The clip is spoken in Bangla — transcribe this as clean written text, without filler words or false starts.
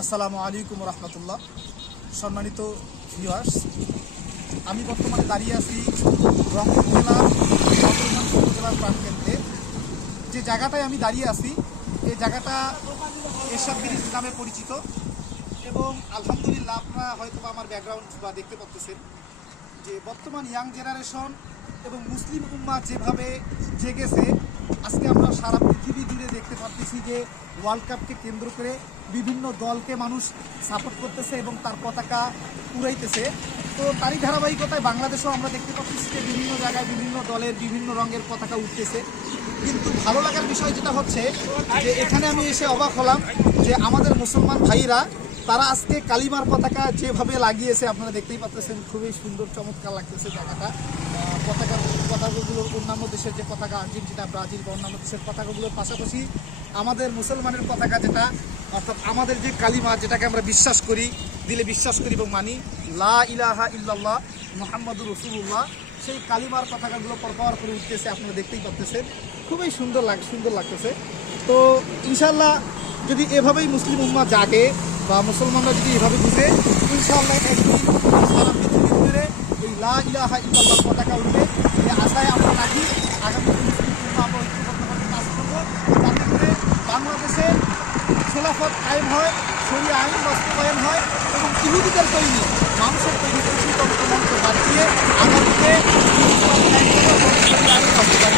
আসসালামু আলাইকুম রহমতুল্লাহ। সম্মানিত ভিউয়ার্স, আমি বর্তমানে দাঁড়িয়ে আছি রংপুর জেলার উপজেলার প্রাণকেন্দ্রে। যে জায়গাটায় আমি দাঁড়িয়ে আছি এই জায়গাটা এরশাদ ব্রিজ নামে পরিচিত এবং আলহামদুলিল্লাহ আপনারা হয়তো আমার ব্যাকগ্রাউন্ড বা দেখতে পাচ্ছেন যে বর্তমান ইয়াং জেনারেশন এবং মুসলিম উম্মাহ যেভাবে জেগেছে, আজকে আমরা সারা পৃথিবী জুড়ে দেখতে পাচ্ছি যে ওয়ার্ল্ড কাপকে কেন্দ্র করে বিভিন্ন দলকে মানুষ সাপোর্ট করতেছে এবং তার পতাকা উড়াইতেছে। তো তারই ধারাবাহিকতায় বাংলাদেশেও আমরা দেখতে পাচ্ছি যে বিভিন্ন জায়গায় বিভিন্ন দলের বিভিন্ন রঙের পতাকা উঠতেছে। কিন্তু ভালো লাগার বিষয় যেটা হচ্ছে যে এখানে আমি এসে অবাক হলাম যে আমাদের মুসলমান ভাইরা তারা আজকে কালিমার পতাকা যেভাবে লাগিয়েছে আপনারা দেখতেই পাচ্ছেন, খুবই সুন্দর চমৎকার লাগতেছে জায়গাটা। পতাকাগুলোর অন্যান্য দেশের যে পতাকা, আর্জেন্টিনা, ব্রাজিল বা অন্যান্য দেশের পতাকাগুলোর পাশাপাশি আমাদের মুসলমানের পতাকা যেটা, অর্থাৎ আমাদের যে কালিমা যেটাকে আমরা বিশ্বাস করি, দিলে বিশ্বাস করি এবং মানি, লা ইলাহা ইল্লাল্লাহ মুহাম্মাদুর রাসূলুল্লাহ, সেই কালিমার পতাকাগুলো পরপর করে উঠতেছে আপনারা দেখতেই পাচ্ছেন। খুবই সুন্দর লাগতেছে। তো ইনশাআল্লাহ যদি এভাবেই মুসলিম উম্মাহ জাগে বা মুসলমানরা যদি এভাবে বুঝে, ইনশাআল্লাহ একদিন সারা পৃথিবী জুড়ে এই লা ইলাহা ইল্লাল্লাহ পতাকা উঠবে। এই আশায় আমরা রাখি আগামী মুসলিম উম্মাহ আমরা ঐক্যবদ্ধভাবে কাজ করবো, যাতে করে বাংলাদেশের খেলাফত কায়েম হয়, শরিয়া আইন বাস্তবায়ন হয় এবং ইহুদিদের তৈরি মানুষের তৈরি কৃষিতন্ত্র মন্ত্র বাদ দিয়ে আগামীতে আইন বাস্তবায়ন